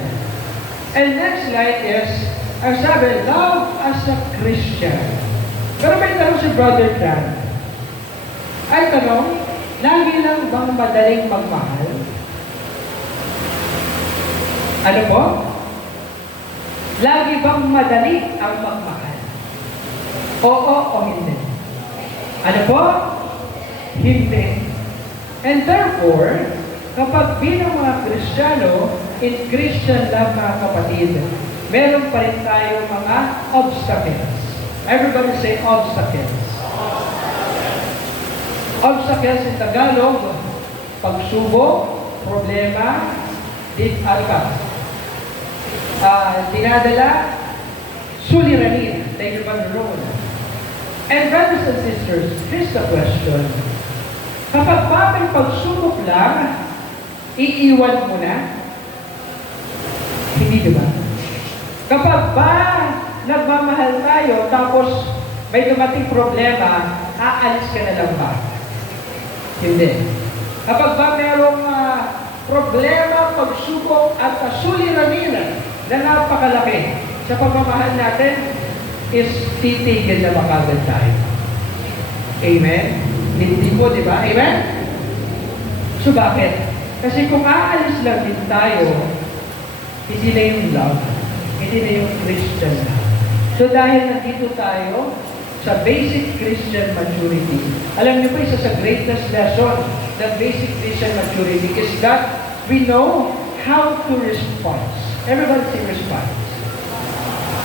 And next slide is, ang sabi, love as a Christian. Pero may tanong si Brother Dan. Ay tanong, lagi lang bang madaling magmahal? Ano po? Lagi bang madali ang magmahal? Oo o hindi? Ano po? Hindi. And therefore, kapag bilang mga Kristiyano, in Christian love mga kapatid, meron pa rin tayo mga obstacles. Everybody say obstacles. Obstacles in Tagalog, pagsubok, problema, dinadala, suliranin. Thank you, Brother Roman. And brothers and sisters, here's the question. Kapag ba may pagsubok lang, iiwan mo na? Hindi, diba? Kapag ba nagmamahal tayo, tapos may dumating problema, aalis ka na lang ba? Hindi. Kapag ba merong problema, pagsubok at suliranin na napakalaki sa pagmamahal natin, is titigil na makagad tayo. Amen? Hindi po, di ba? Amen? So bakit? Kasi kung aalis lang din tayo, hindi na yung love, hindi na yung Christian love. So dahil nandito tayo sa basic Christian maturity, alam niyo po, isa sa greatest lesson that basic Christian maturity is that we know how to respond. Everybody say response.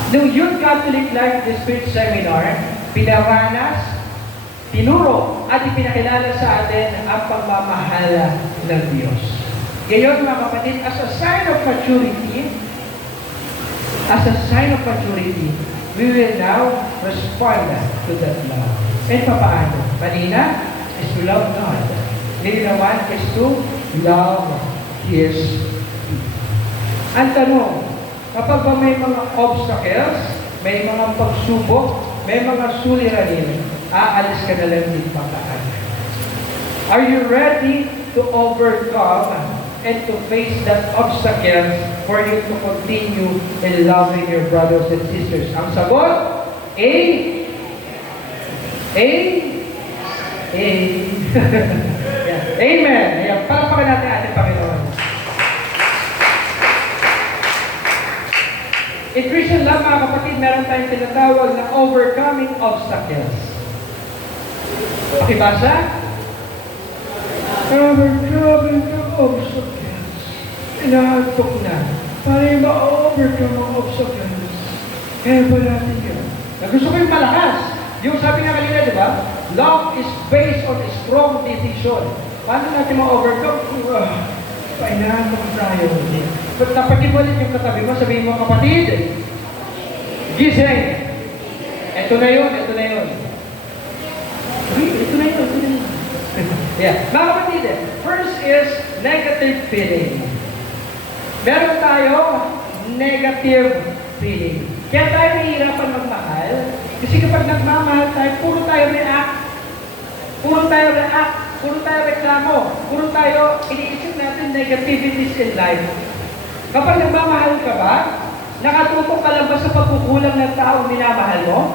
Nung Youth Catholic Life District Seminar, pinaranas, tinuro at ipinakilala sa atin ang pagmamahal ng Diyos. Ngayon mga kapatid, as a sign of maturity, we will now respond to that love. And papaano? Kanina is to love God. Ngayon naman is to love His people. Ang tanong, kapag ba may mga obstacles, may mga pagsubok, may mga suliranin, aalis ka na lang din pataan. Are you ready to overcome and to face that obstacles for you to continue in loving your brothers and sisters? Ang sagot, A. A. A. Yeah. Amen. Ayan, palakpakan natin ating Panginoon. In Christian love, mga kapatid, meron tayong tinatawag na overcoming obstacles. Pakibasa? Overcoming the obstacles. Inaantok na. Para yung ma-overcome ang obstacles. Kaya ba natin yun? Gusto ko yung malakas. Yung sabi nga kanina, di ba? Love is based on a strong decision. Paano natin ma-overcome? Inaantok tayo. But napakibulit yung katabi mo, sabihin mo, kapatid, gising. Ito na yun, ito na yun. Ito na yun, ito na yun. Yeah. Mga kapatid, first is negative feeling. Meron tayo negative feeling. Kaya tayo nahihirapan magmahal. Kasi kapag nagmamahal tayo, puro tayo react. Puro tayo react. Puro tayo reklamo. Puro tayo, iniisip natin negativities in life. Kapag nagmamahal ka ba, nakatutok ka lang ba sa pagkukulang ng tao minamahal mo?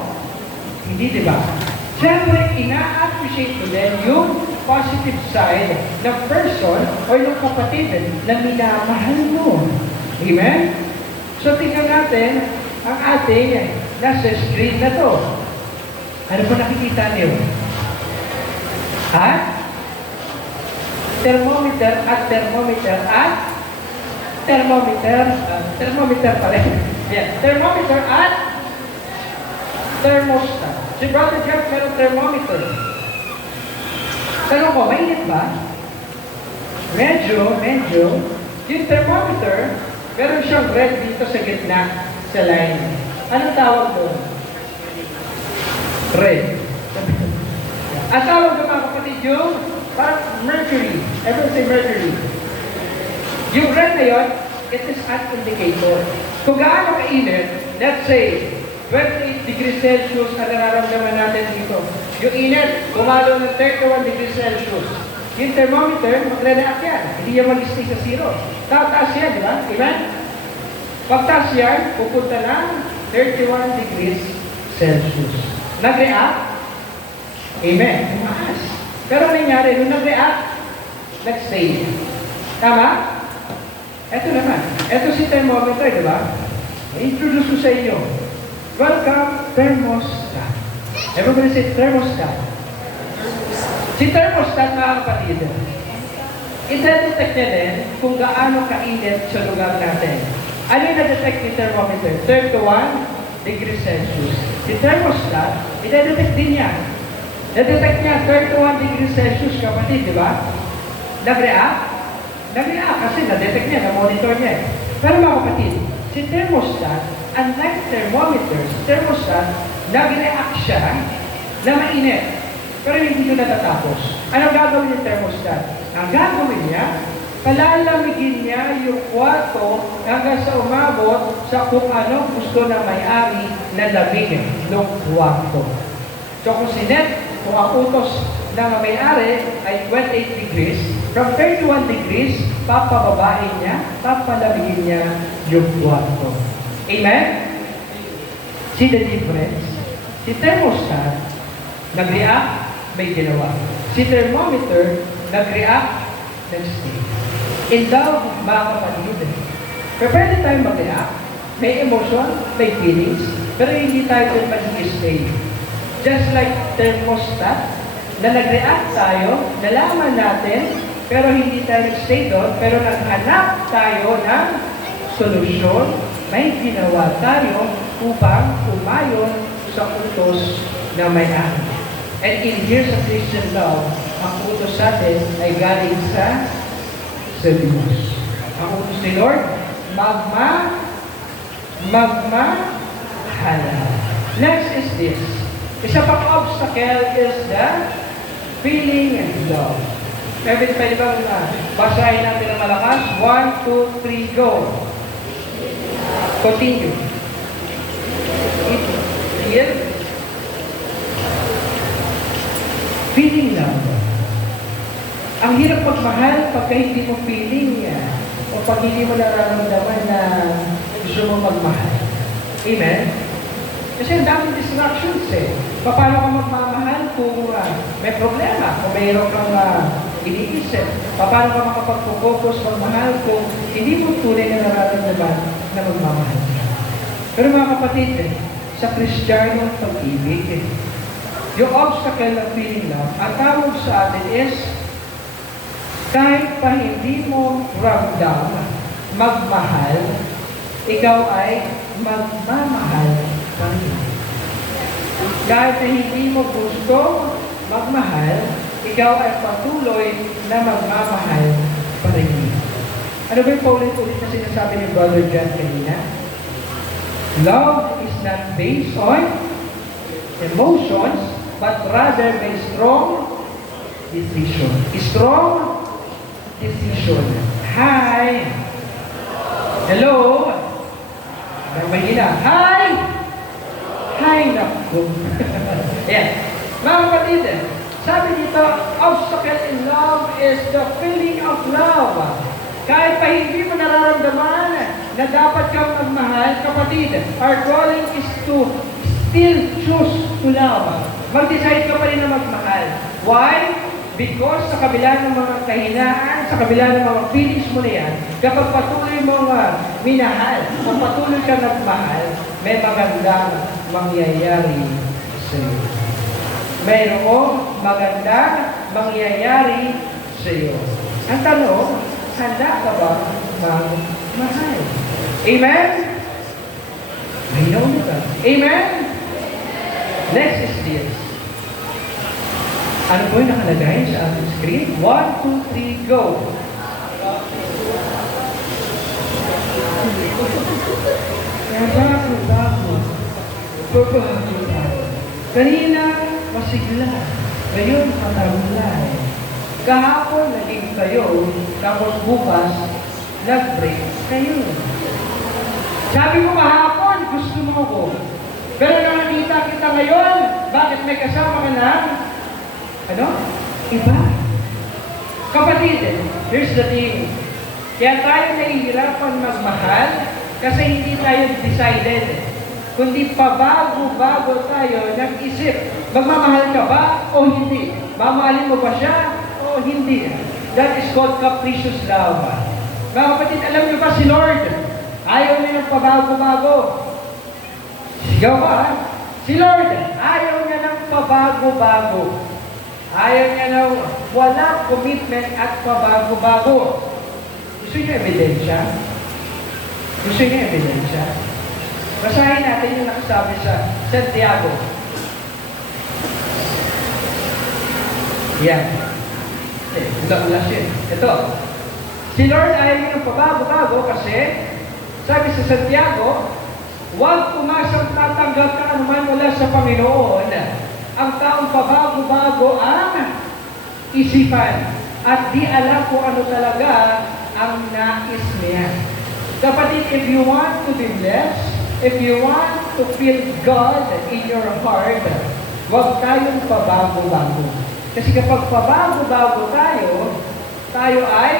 Hindi, di ba? Siyempre, ina-appreciate mo din yung positive side ng person o yung kapatid na minamahal mo. Amen? So, tingnan natin ang ating nasa screen na to. Ano po nakikita niyo? Ha? Thermometer at thermometer at thermometer pala. Yeah. Thermometer at thermostat. Si Brother Jeff meron thermometer. Tanong ko, mainit ba? Medyo. Yung thermometer, meron siyang red dito sa gitna, sa line. Anong tawag doon? Red. Ang tawag doon, mga kapatid, yung parang mercury. Everyone say mercury. Yung red na yun, it is an indicator. Kung gaano kainit, let's say, 28 degrees Celsius ang nararamdaman natin dito. Yung init, gumalo ng 31 degrees Celsius. Yung thermometer, magre-react yan. Hindi yan mag-stay sa zero. Tataas yan, di ba? Amen? Pagtaas yan, pupunta ng 31 degrees Celsius. Nag-react? Amen. Tumaas. Pero nangyari, nung nag-react, nag-stay. Tama? Ito naman. Ito si thermometer, di ba? I-introduce ko sa inyo. Welcome, thermostat. Everybody say thermostat. Si thermostat, mga kapatid, ita-detect niya din kung gaano kainit sa lugar natin. Ano yung na-detect ni thermometer? 31 degrees Celsius. Si thermostat, ita-detect din niya. Na-detect niya 31 degrees Celsius, kapatid, di ba? Nag-react? Nag-react kasi na-detect niya, na-monitor niya. Pero mga kapatid, si thermostat, unlike thermometer, si thermostat, nag-react siya na mainit. Pero hindi ito natatapos. Anong gagawin ng thermostat? Ang gagawin niya, palalamigin niya yung kwarto hanggang sa umabot sa kung ano gusto ng may-ari na lamigin ng kwarto. So kung kung ang utos ng may-ari ay 28 degrees, from 31 degrees, papababain niya, papalamigin niya yung kwarto. Amen? See the difference? Si thermostat, nag-react, may ginawa. Si thermometer, nag-react, nag-stay. In love, mga kapatid, pwede tayo mag-react, may emotion, may feelings, pero hindi tayo doon mag-stay. Just like thermostat, na nag-react tayo, nalaman natin, pero hindi tayo nag-stay doon, pero naghanap tayo ng solusyon, may ginawa tayo upang umayon sa utos na may-ari. And in here sa Christian love, ang utos sa atin ay galing sa Diyos. Ang utos ni Lord, magmahala. Next is this. Isa pang obstacle is the feeling and love. Pwede bang basahin natin ng malakas? 1, 2, 3, go. Continue. Real. Feeling love. Ang hirap magmahal pagka hindi mo feeling o pag hindi mo nararamdaman na gusto mo magmahal. Amen? Kasi ang daming distractions Paano ka magmamahal kung may problema, kung mayroon kang iniisip? Paano ka makapag-focus magmahal kung hindi mo tunay na nararamdaman na magmamahal ka? Pero mga kapatid, sa Kristiyanong pag-ibig, yung obstacle ng feeling love, ang tawag sa atin is, kahit pa hindi mo ramdam magmahal, ikaw ay magmamahal pa rin. Kahit na hindi mo gusto magmahal, ikaw ay patuloy na magmamahal pa rin. Ano ba yung paulit-ulit na sinasabi ni Brother John kanina? Love is not based on emotions, but rather by strong decision. Strong decision. Hi! Hello! Mahina. Hi! Hi, naku. Yan. Mga kapatid, sabi dito, obstacle in love is the feeling of love. Kahit pa hindi mo nararamdaman na dapat kang magmahal, kapatid, our calling is to still choose to love. Mag-decide ka pa rin na magmahal. Why? Because sa kabila ng mga kahinaan, sa kabila ng mga feelings mo na yan, kapag patuloy mong minahal, kung patuloy ka nagmahal, may magandang mangyayari sa iyo. Mayroong magandang mangyayari sa iyo. Ang tanong, handa ka ba magmahal? Amen? May know ka. Amen? Next is this. Ano po yung nakalagay sa ating screen? 1, 2, 3, go! Bago. Kanina, masigla. Ngayon, matamlay. Kahapon, naging kayo. Tapos bukas, nag-break kayo. Sabi ko kahapon, gusto mo ko. Pero nakakita kita ngayon, bakit may kasama ka na? Ano? Iba. Kapatid, here's the thing. Kaya tayo nahihirapan magmahal kasi hindi tayo decided. Kundi pabago-bago tayo nag-isip. Magmamahal ka ba o hindi? Mamahalin mo ba siya o hindi? That is called capricious love. Mga kapatid, alam niyo ba si Lord? Ayaw niya ng pabago-bago. Sigaw ba? Si Lord, ayaw niya ng pabago-bago. Ayaw niya na walang commitment at pabago-bago. Gusto niyo ebidensya? Gusto niyo ebidensya? Basahin natin yung nakasabi sa Santiago. Yan. Ulas yun. Ito. Si Lord ayaw niya ng pabago-bago kasi sabi sa Santiago, huwag umasang tatanggap ka anuman mula sa Panginoon. Ang taong pabago-bago ang isipan at di alam kung ano talaga ang nais niya. Kapatid, if you want to be blessed, if you want to feel God in your heart, huwag tayong pabago-bago. Kasi kapag pabago-bago tayo ay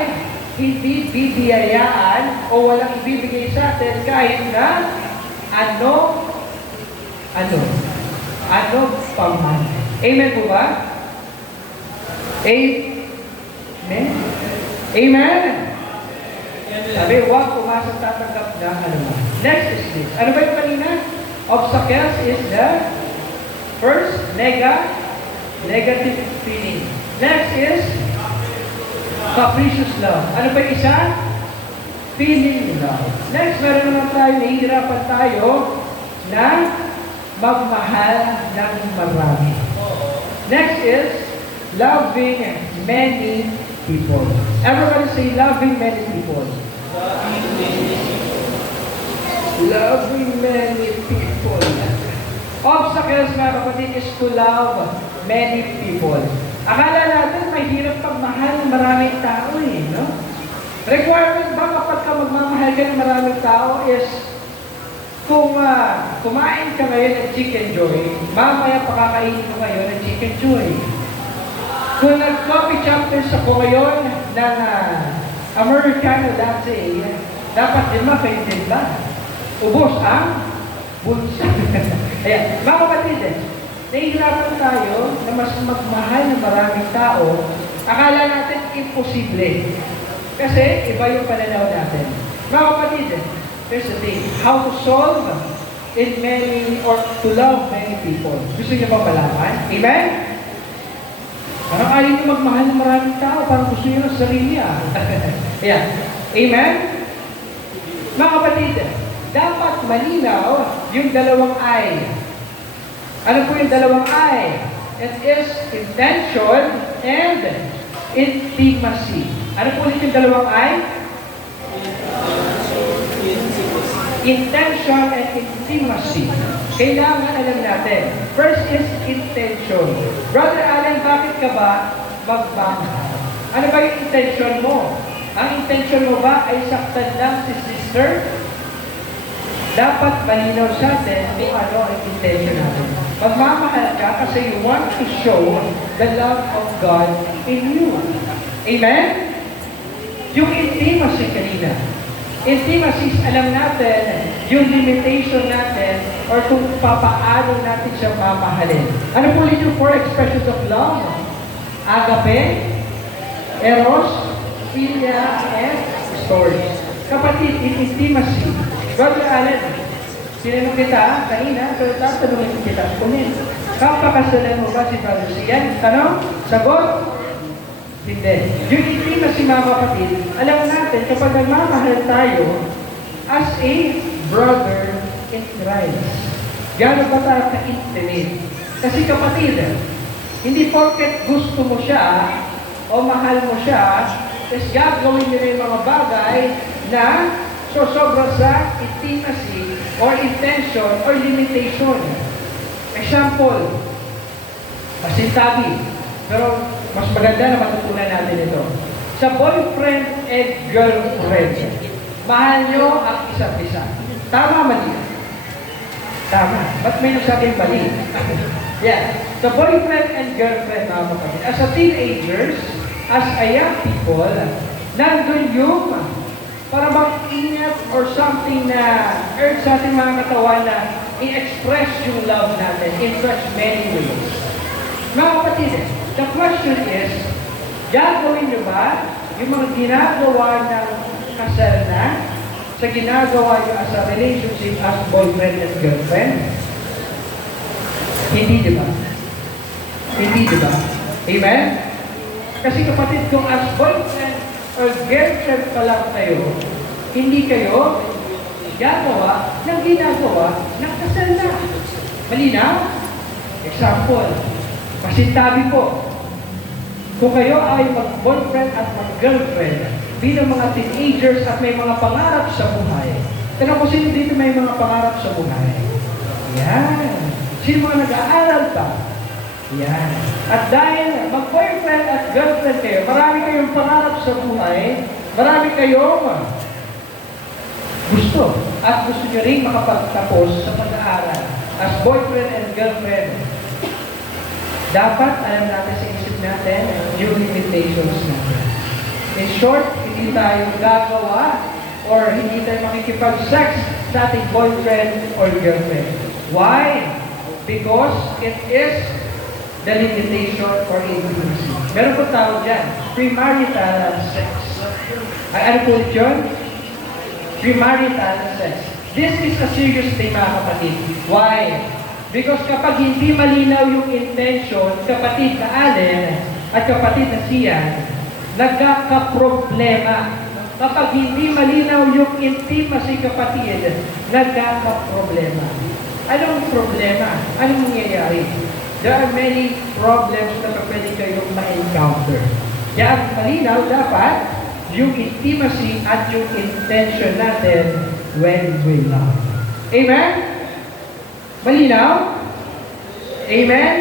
hindi bibiyayaan o walang ibibigay sa atin kahit na ano paman. Amen po ba? Amen? Amen? Sabi, huwag pumasok tatanggap na anuman. Next is this. Ano ba yung kanina? Obstacles is the first, negative feeling. Next is capricious love. Ano ba yung isa? Feeling love. Next, meron naman tayo, nahihirapan tayo na magmahal ng marami. Next is loving many people. Everybody say loving many people. Loving many people. Obstacles, mga kapatid, is to love many people. Akala natin mahirap pagmahal ng maraming tao eh, no? Requirement ba kapag ka magmamahal ka ng maraming tao is kung kumain ka ngayon ng Chicken Joy, mamaya pakakainin ko ngayon ng Chicken Joy. Kung nag-coffee chapters ako ngayon ng Americano latte, dapat din kayo din ba? Ubos ang bulsa. Ayan, mga kapatid, nahihirapan tayo na mas magmahal ng maraming tao. Akala natin imposible. Kasi iba yung pananaw natin. Mga kapatid, here's the thing. How to solve in many or to love many people. Gusto niyo ba malaman? Amen? Parang ayaw niyo magmahal ng maraming tao. Parang gusto niyo ng sarili Ayan. Amen? Mga kapatid, dapat malinaw yung dalawang I. Ano po yung dalawang I? It is intention and intimacy. Ano po ulit yung dalawang I? Intention and intimacy. Kailangan alam natin. First is intention. Brother Allen, bakit ka ba magmamahal? Ano ba yung intention mo? Ang intention mo ba ay saktan lang si sister? Dapat malinaw sa atin kung ano ang intention natin. Magmamahal ka kasi you want to show the love of God in you. Amen? Yung intimacy kanina. Intimacy, alam natin, yung limitation natin or kung papaano natin siya mamahalin. Ano po ulit yung four expressions of love? Agape, eros, philia, and storge. Kapatid, in intimacy, Brother Allen, sinanong kita kanina, pero tatanungin kita kunin. Kapakasalan mo ba si Brother Sian? Tanong? Sagot? Hindi. Yung intimacy, mga kapatid, alam natin kapag nagmamahal tayo as a brother in Christ. Gano'n ba tayo ka-intimate? Kasi kapatid, hindi porket gusto mo siya o mahal mo siya, is gagawin nila yung mga bagay na sobra sa intimacy or intention or limitation. Example, masintabi. Pero mas maganda na matutunan natin ito. Sa boyfriend and girlfriend, mahal nyo ang isa't isa. Tama, mali? Tama. Ba't may nagsabing mali? Yeah. Sa boyfriend and girlfriend, mga kapatid, as a teenagers, as a young people, nandun yung para mag-ingat or something na urge sa ating mga katawan na i-express yung love natin in such many ways. Mga kapatid, the question is, gagawin nyo ba yung mga ginagawa ng kasal na sa ginagawa nyo as a relationship as boyfriend and girlfriend? Hindi, di ba? Hindi, di ba? Amen? Kasi kapatid, kung as boyfriend or girlfriend pa lang kayo, hindi kayo gagawa ng ginagawa ng kasal na. Malinaw? Example, pasintabi po. Kung kayo ay mag-boyfriend at mag-girlfriend bilang mga teenagers at may mga pangarap sa buhay, tanong ko sino dito may mga pangarap sa buhay? Yan. Sino mga nag-aaral pa? Yan. At dahil mag-boyfriend at girlfriend kayo, marami kayong pangarap sa buhay, marami kayong gusto. At gusto nyo rin makapagtapos sa pag-aaral as boyfriend and girlfriend. Dapat alam natin sa isip natin yung limitations natin. In short, hindi tayo gagawa or hindi tayo makikipag-sex sa ating boyfriend or girlfriend. Why? Because it is the limitation for intimacy. Meron po tawag dyan, premarital sex. Ay, ano po ulit yun? Premarital sex. This is a serious thing, mga kapatid. Why? Because kapag hindi malinaw yung intention, kapatid na Allen at kapatid na Sian, nagkakaproblema. Kapag hindi malinaw yung intimacy, kapatid, nagkakaproblema. Anong problema? Anong mangyayari? There are many problems na pwede kayong ma-encounter. Kaya malinaw dapat yung intimacy at yung intention natin when we love. Amen? Malinaw? Amen?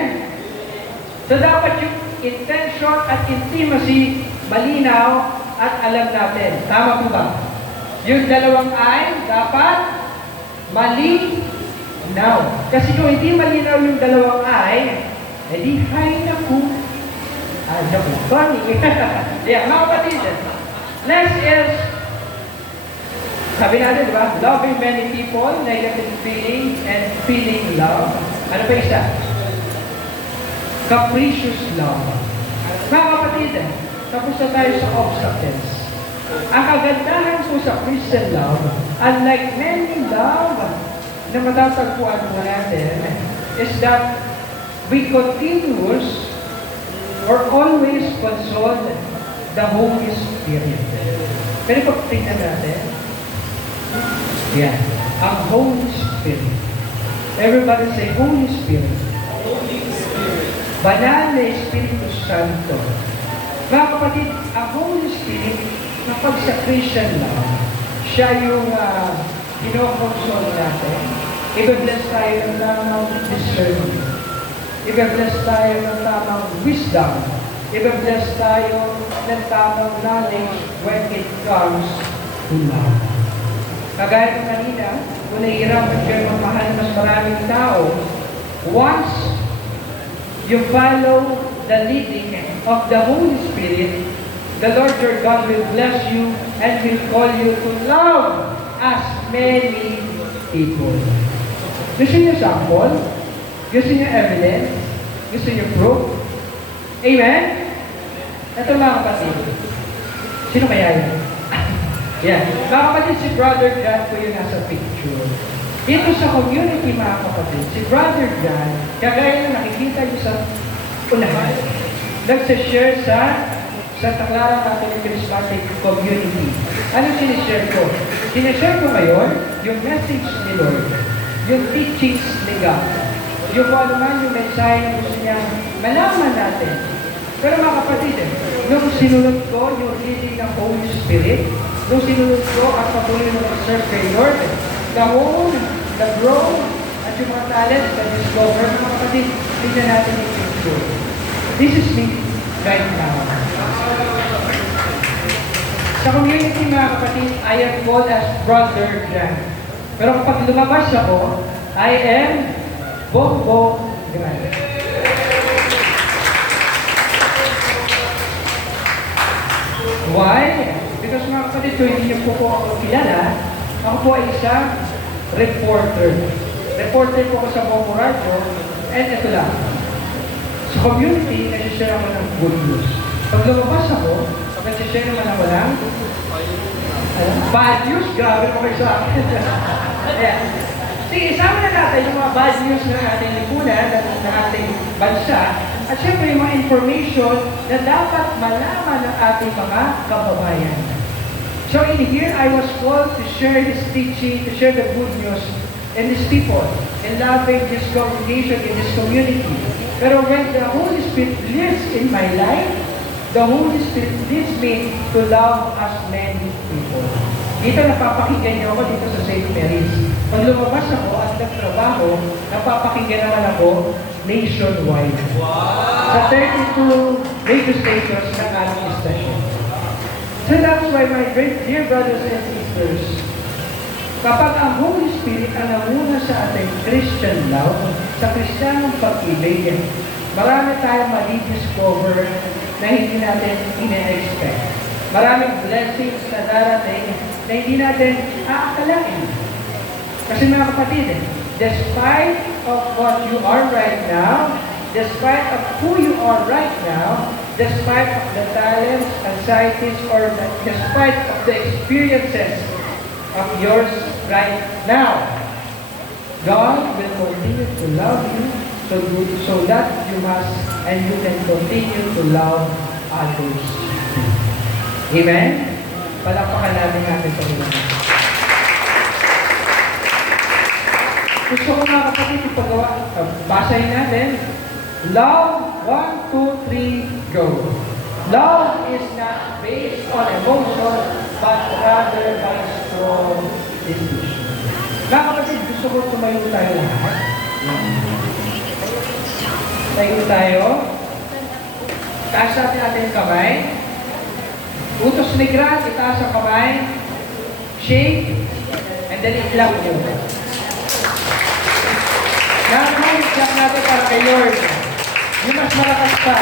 So dapat yung intention at intimacy malinaw at alam natin. Tama po ba? Yung dalawang ay dapat malinaw. Kasi kung hindi malinaw yung dalawang ay, edi hay na po. Joke lang. Funny. Yeah, mga kapatid. Next is, sabi natin, di ba? Loving many people, negative feeling, and feeling love. Ano pa isa? Capricious love. Mga kapatid, tapos na tayo sa obstacles. Ang kagandahan po sa Christian love, unlike many love na matatagpuan po natin, is that we continuous or always consult the Holy Spirit. Pero pag tingnan natin, yan, ang Holy Spirit. Everybody say, Holy Spirit. Holy Spirit. Banal na Espiritu Santo. Mga kapatid, ang Holy Spirit, kapag sa Christian lang, siya yung kinokonsol natin. Ibe-bless tayo ng tamang discernment. Ibe-bless tayo ng tamang wisdom. Ibe-bless tayo ng tamang knowledge when it comes to love. Kagaya ng kanina, kung nahihirapan kayo magmahal mas maraming tao, once you follow the leading of the Holy Spirit, the Lord your God will bless you and will call you to love as many people. Gusto niyo sample? Gusto niyo evidence? Gusto niyo proof? Amen? Ito mga kapatid. Sino kaya yun? Yan. Mga kapatid, si Brother John po yung nasa picture. Dito sa community, mga kapatid, si Brother John, kagaya na nakikita niyo sa unahan, nagsashare sa Santa Clara Catholic Charismatic Community. Ano sinishare ko? Sinishare ko ngayon yung message ni Lord, yung teachings ni God, yung kung ano man yung mensahe na gusto niya malaman natin. Pero mga kapatid, nung sinunod ko yung leading ng Holy Spirit, nung sinunod ko at patuloy na mag-serve kay Lord, the home, the grow, at yung mga talent na discover, mga kapatid, tignan natin yung picture. This is me right now. Sa community, mga kapatid, I am called as Brother John. Pero kapag lumabas ako, I am Bongbong Grande. Why? Because mga kapatid, kung hindi niyo po ako kilala, ako po ay isang reporter. Reporter po ako sa Bongo Radio, and ito lang. Sa community, nagsishare ako ng good news. Pag lumabas ako, nagsishare naman ako ng bad news. Grabe mo kayo sa akin. Ayan. Sige, isama na natin yung mga bad news ng ating lipunan, ng ating bansa, at syempre yung mga information na dapat malaman ng ating mga kababayan. So in here, I was called to share this teaching, to share the good news in these people, in loving this congregation, in this community. Pero when the Holy Spirit lives in my life, the Holy Spirit leads me to love as many people. Dito napapakinggan niyo ako dito sa St. Mary's. Pag lumabas ako at nagtrabaho, napapakinggan naman ako nationwide. Wow! Sa 32 radio stations ng ating station. So that's why my great dear brothers and sisters, kapag ang Holy Spirit ang namuna sa ating Christian love, sa Kristiyanong pag-ibig, marami tayong madi-discover na hindi natin ine-expect. Maraming blessings na darating na hindi natin aakalain. Kasi mga kapatid, despite of what you are right now, despite of who you are right now, despite of the talents, anxieties, or despite of the experiences of yours right now, God will continue to love you so that you must and you can continue to love others. Amen? Palakpakan natin sa Panginoon. Gusto ko mga kapatid ipagawa. Basahin natin. Love, 1, 2, 3, go. Love is not based on emotion, but rather by strong decision. Mga kapatid, gusto ko tumayo tayo lahat. Tayo tayo. Taas natin ating kamay. Utos ni Grant, itaas ang kamay. Shake. And then i-clap nyo. Clap natin para kay Lord. Yung mas malakas pa.